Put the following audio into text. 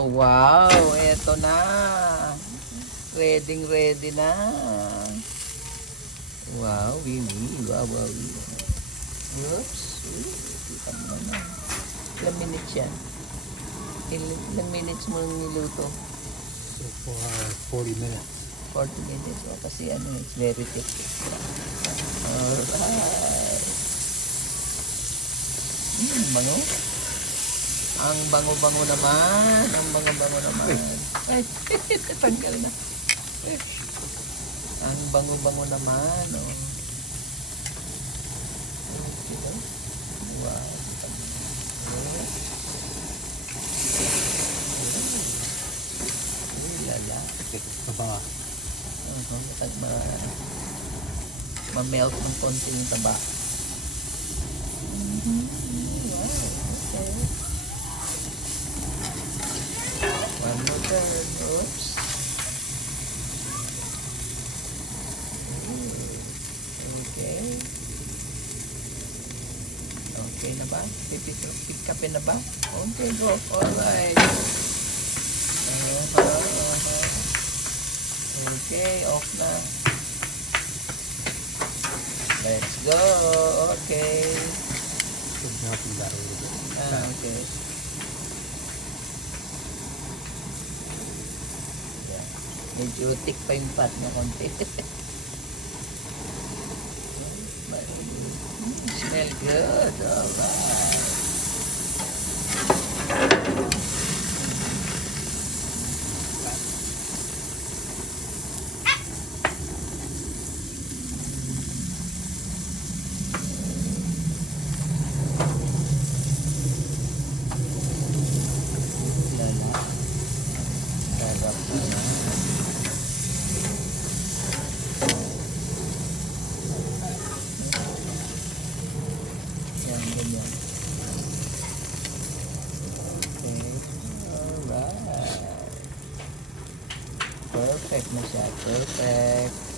Oh, wow. Eto na. Ready na. Wow, Wiwi. Wow, wow. Oops. Kita mo na. Ilang minutes yan? Ilang minutes mo niluto? So for 40 minutes. 40 minutes. O, kasi ano, it's very thick. Alright. Bango. Ang bango-bango naman. Ang bango-bango naman. Ay, tanggal na. Ang bango-bango naman. Oh. Diba? Wow. Uy, lala. Taba. Ma-melt ng konti yung taba. One more turn. Oops. Okay. Okay na ba? Pick upin na ba? Okay, go. Alright. Okay, off na. Let's go. Okay. Put melting that a little bit. Okay. Yeah. Medyo thick pa yung pot na konti. Smell good. Alright. Sarap na. Yan, ganyan. Okay. Alright. Perfect na siya. Perfect.